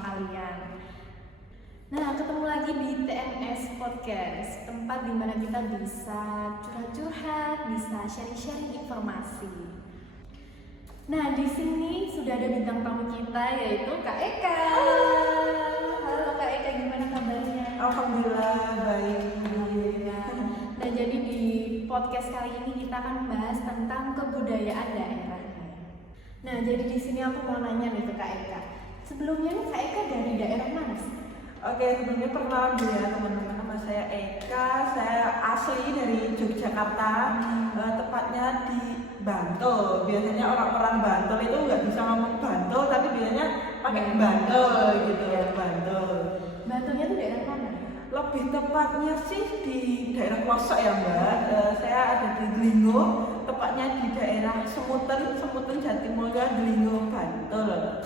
kalian. Nah, ketemu lagi di TNS Podcast, tempat dimana kita bisa curhat-curhat, bisa sharing-sharing informasi. Nah, di sini sudah ada bintang tamu kita, yaitu Kak Eka. Halo Kak Eka, gimana kabarnya? Alhamdulillah baik. Nah, jadi di podcast kali ini kita akan membahas tentang kebudayaan daerah. Nah, jadi di sini aku mau nanya nih ke Kak Eka. Sebelumnya nih Kak Eka dari daerah mana sih? Oke, sebelumnya perkenalan dulu ya teman-teman, nama saya Eka, saya asli dari Yogyakarta, tepatnya di Bantul. Biasanya orang-orang Bantul itu nggak bisa ngomong Bantul, tapi biasanya pakai Bantul gitu, Bantul. Bantulnya tuh daerah mana? Lebih tepatnya sih di daerah pelosok ya Mbak. Saya ada di Delingo, tepatnya di daerah Semuten Jatimulya, Delingo, Bantul.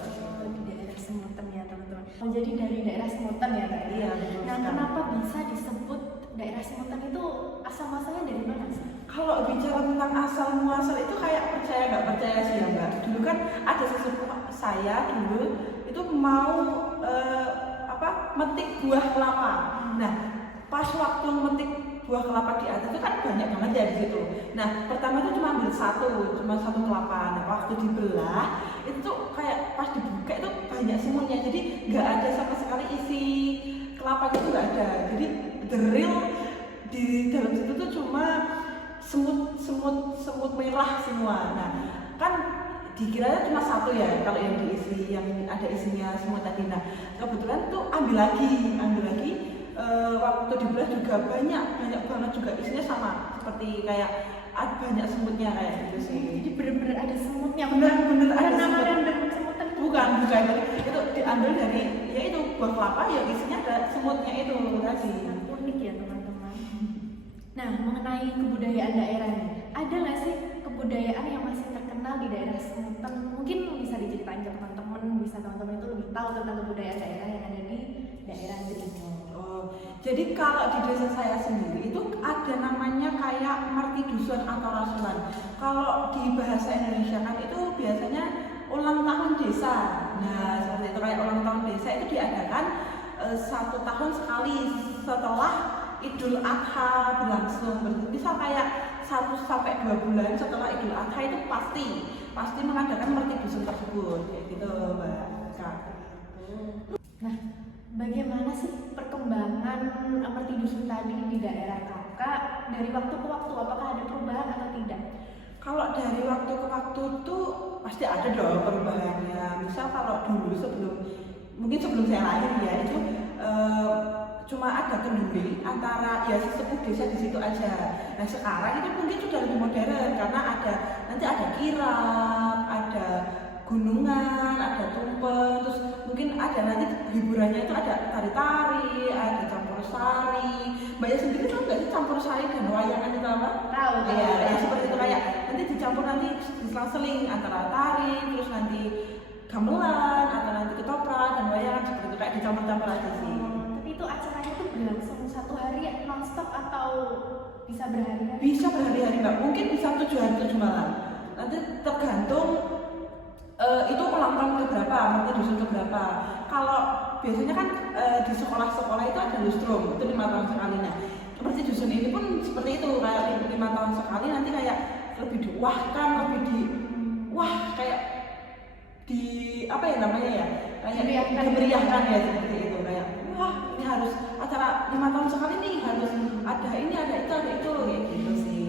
Di daerah Semuten ya teman-teman. Oh, jadi dari daerah Semuten ya Kak? Iya, betul. Nah, kenapa bisa disebut daerah Semuten itu asal muasalnya dari mana sih? Kalau bicara tentang asal muasal itu kayak percaya nggak percaya sih ya Mbak. Dulu kan ada sesepuh saya dulu itu mau metik buah kelapa. Nah, pas waktu metik buah kelapa di atas itu kan banyak banget ya di situ. Nah, pertama itu cuma ambil cuma satu kelapa. Nah, waktu dibelah itu tuh kayak pas dibuka itu banyak semuanya. Jadi nggak ada sama sekali isi kelapa itu nggak ada. Jadi the real di dalam situ tuh cuma semut merah semua. Nah, kan dikiranya cuma satu ya kalau yang diisi, yang ada isinya semut tadi. Nah, kebetulan tuh ambil lagi waktu dibelah juga banyak banget juga isinya sama seperti kayak banyak semutnya kayak gitu sih. Jadi bener-bener ada semutnya. Bener ada nama semut. random semutan. Bukan itu diambil dari ya itu buah kelapa yang isinya ada semutnya itu tadi. Unik ya teman-teman. Nah, mengenai kebudayaan daerah nih, ada nggak sih kebudayaan yang masih terkenal di daerah Semuten? Mungkin bisa diceritain ke teman-teman, bisa teman-teman itu lebih tahu tentang kebudayaan daerah yang ada di daerah Delingo. Jadi kalau di desa saya sendiri itu ada namanya kayak marti dusun atau rasulan. Kalau di bahasa Indonesia kan itu biasanya ulang tahun desa. Nah, seperti itu kayak ulang tahun desa itu diadakan 1 tahun sekali setelah Idul Adha berlangsung. Misal kayak 1-2 bulan setelah Idul Adha itu pasti mengadakan marti dusun tersebut kayak gitu Mbak. Nah, bagaimana sih perkembangan marti dusun tadi di daerah Kakak dari waktu ke waktu? Apakah ada perubahan atau tidak? Kalau dari waktu ke waktu tuh pasti ada dong perubahannya. Misal kalau dulu sebelum saya lahir ya itu cuma ada kenduri antara ya sesepuh desa di situ aja. Nah, sekarang itu mungkin sudah lebih modern karena nanti ada kirap, ada gunungan, ada tumpeng, terus mungkin ada nanti hiburannya itu ada tari-tari, ada campur sari. Mbaknya sendiri tahu nggak sih campur sari dan wayangan itu apa? Tahu. Ya seperti itu kayak nanti dicampur nanti diselang-seling antara tari, terus nanti gamelan, atau nanti ketoprak dan wayangan seperti itu kayak dicampur-campur aja sih. Tapi itu acaranya tuh berlangsung 1 hari non-stop atau bisa berhari-hari? Bisa berhari-hari Mbak, mungkin bisa 7 hari 7 malam. Nanti tergantung itu ulang tahun keberapa, marti dusun keberapa. Kalau biasanya kan di sekolah-sekolah itu ada lustrum, itu 5 tahun sekali. Nah, marti dusun ini pun seperti itu, kayak 5 tahun sekali nanti kayak lebih diuahkan, kayak di apa ya namanya ya, kayak dimeriahkan ya seperti itu, kayak ini harus acara 5 tahun sekali nih, harus ada ini, ada itu kayak gitu sih.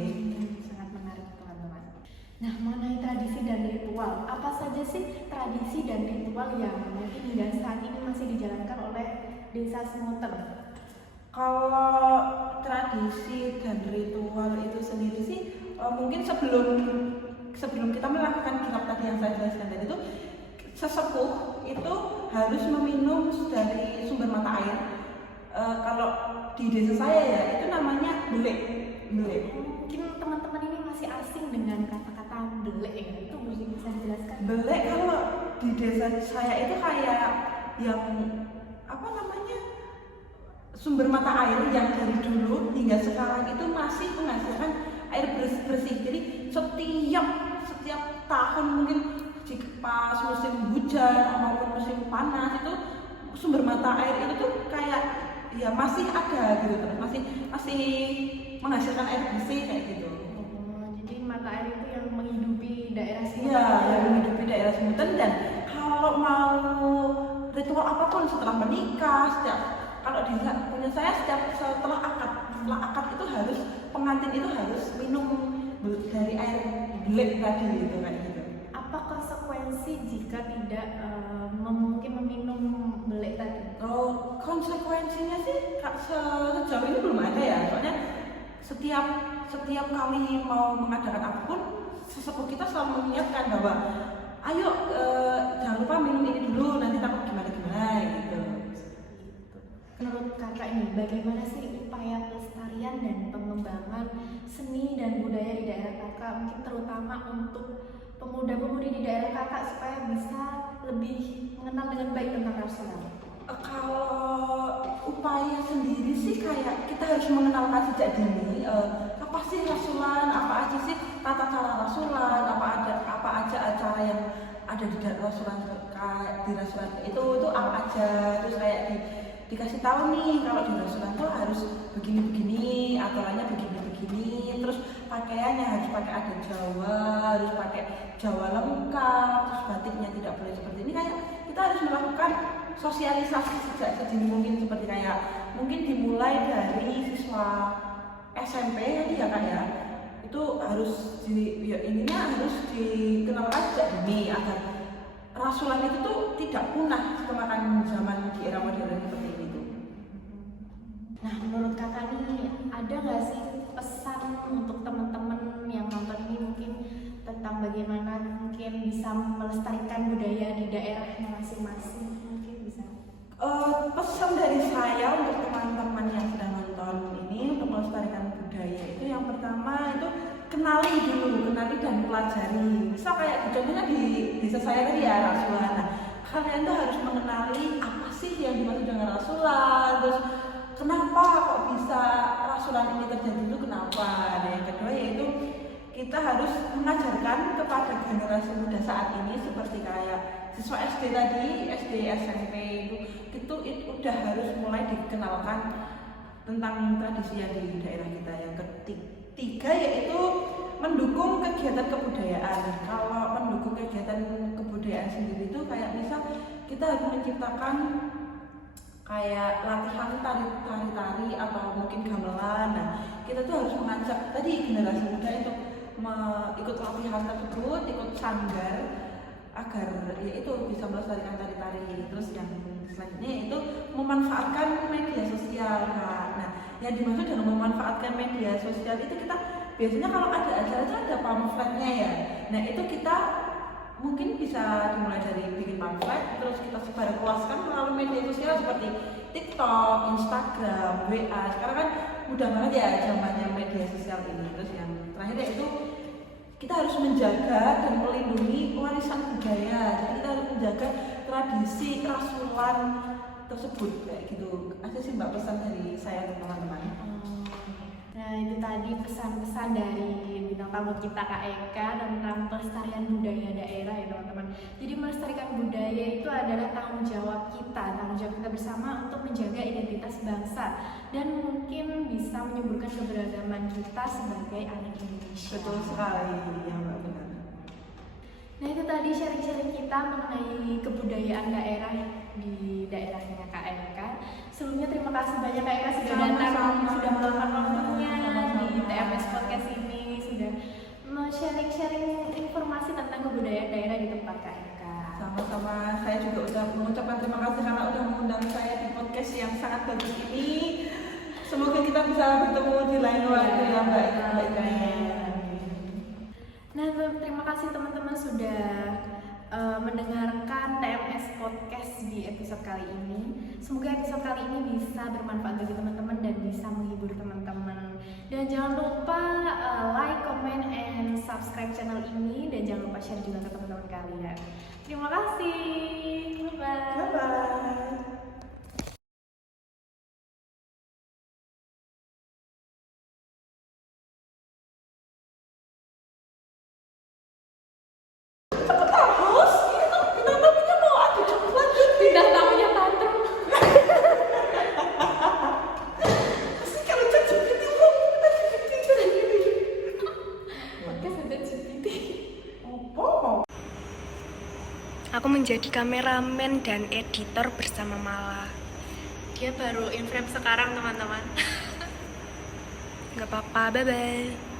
Sangat menarik teman-teman. Nah, mengenai tradisi dan ritual, apa saja sih tradisi dan ritual yang mungkin hingga saat ini masih dijalankan oleh desa Semuten? Kalau tradisi dan ritual itu sendiri sih mungkin sebelum kita melakukan kirap tadi yang saya jelaskan tadi itu sesepuh itu harus meminum dari sumber mata air. Kalau di desa saya ya itu namanya belek. Mungkin teman-teman ini masih asing dengan kata-kata belek ya, itu bisa dijelaskan? Belek kalau di desa saya itu kayak yang apa namanya sumber mata air yang dari dulu hingga sekarang itu masih menghasilkan air bersih. Jadi setiap tahun mungkin pas musim hujan maupun musim panas itu sumber mata air itu tuh kayak ya masih ada gitu terus masih menghasilkan air bersih kayak gitu. Jadi mata air itu yang menghidupi daerah sini. Iya, yang menghidupi daerah Sumuten. Dan kalau mau ritual apapun setelah menikah, kalau punya saya setelah akad itu harus pengantin itu harus minum dari air belik tadi gitu kayak gitu. Apa konsekuensi jika tidak mungkin meminum belik tadi? Oh, konsekuensinya sih sejauh ini belum ada ya. Soalnya setiap kali mau mengadakan apapun, sesepuh kita selalu mengingatkan bahwa ayo jangan lupa minum ini dulu, nanti takut gimana gitu. Menurut kakak ini, bagaimana sih upaya pelestarian dan pengembangan seni dan budaya di daerah kakak, mungkin terutama untuk pemuda-pemudi di daerah kakak supaya bisa lebih mengenal dengan baik tentang rasulan? Kalau upaya sendiri sih kayak kita harus mengenalkan sejak dini apa sih rasulan, apa aja sih tata cara rasulan, apa aja acara yang ada di rasulan, di rasulan itu apa aja, terus kayak dikasih tahu nih kalau di rasulan tuh harus begini-begini, aturannya begini-begini, terus pakaiannya harus pakai adat Jawa, harus pakai Jawa lengkap, terus batiknya tidak boleh seperti ini. Kayak kita harus melakukan sosialisasi sejak sedini mungkin, seperti kayak mungkin dimulai dari siswa SMP ya Kak ya, itu harus intinya harus dikenalkan sejak dini agar rasulan itu tuh tidak punah semakan zaman di era modern seperti ini tuh. Nah, menurut kakak nih, ada nggak sih pesan untuk teman-teman yang nonton ini mungkin tentang bagaimana mungkin bisa melestarikan budaya di daerahnya masing-masing? Mungkin bisa. Pesan dari saya untuk teman-teman yang sedang nonton ini untuk melestarikan budaya itu yang pertama itu kenali dan pelajari. Misal kayak contohnya di desa saya tadi ya rasulan. Nah, kalian tuh harus mengenali apa sih yang dimaksud dengan rasulan, terus kenapa kok bisa rasulan ini terjadi itu kenapa. Nah, yang kedua yaitu kita harus mengajarkan kepada generasi muda saat ini seperti kayak siswa SD tadi, SD, SMP itu udah harus mulai dikenalkan tentang tradisi yang di daerah kita. Yang ketiga yaitu mendukung kegiatan kebudayaan. Kalau mendukung kegiatan kebudayaan sendiri itu kayak misal kita harus menciptakan kayak latihan tari atau mungkin gamelan. Nah, kita tuh harus mengajak tadi generasi muda untuk ikut latihan tersebut, ikut sanggar agar ya itu bisa melestarikan tari-tari. Terus yang selanjutnya itu memanfaatkan media sosial. Nah, yang dimaksud dengan memanfaatkan media sosial itu kita biasanya kalau ada acara itu ada pamfletnya ya. Nah, itu kita mungkin bisa dimulai dari bikin pamflet, terus kita sebarluaskan melalui media sosial seperti TikTok, Instagram, WA. Sekarang kan mudah banget ya zamannya media sosial ini. Terus yang terakhir yaitu kita harus menjaga dan melindungi warisan budaya. Jadi kita harus menjaga tradisi rasulan tersebut kayak gitu. Aja sih Mbak pesan dari saya untuk teman-teman. Nah, itu tadi pesan-pesan dari bintang tamu kita Kak Eka tentang pelestarian budaya daerah ya teman-teman. Jadi melestarikan budaya itu adalah tanggung jawab kita bersama untuk menjaga identitas bangsa dan mungkin bisa menyuburkan keberagaman kita sebagai anak Indonesia. Betul sekali ya Mbak, benar. Nah, itu tadi sharing-sharing kita mengenai kebudayaan daerah di daerahnya Kak Eka. Sebelumnya terima kasih banyak Kak Eka sudah datang, sudah meluangkan waktunya di TMS Podcast ini, sudah sharing-sharing informasi tentang kebudayaan daerah di tempat Kak Eka. Sama-sama, saya juga udah mengucapkan terima kasih karena udah mengundang saya di podcast yang sangat bagus ini. Semoga kita bisa bertemu di lain waktu ya Mbak. Nah, terima kasih teman-teman sudah mendengarkan TMS Podcast di episode kali ini. Semoga episode kali ini bisa bermanfaat bagi teman-teman dan bisa menghibur teman-teman. Dan jangan lupa like, comment, and subscribe channel ini, dan jangan lupa share juga ke teman-teman kalian. Terima kasih. Bye-bye. Bye-bye. Bintang tamunya tantrum. aku menjadi kameramen dan editor bersama Mala. Dia baru in frame sekarang teman-teman. Gak apa-apa, bye-bye.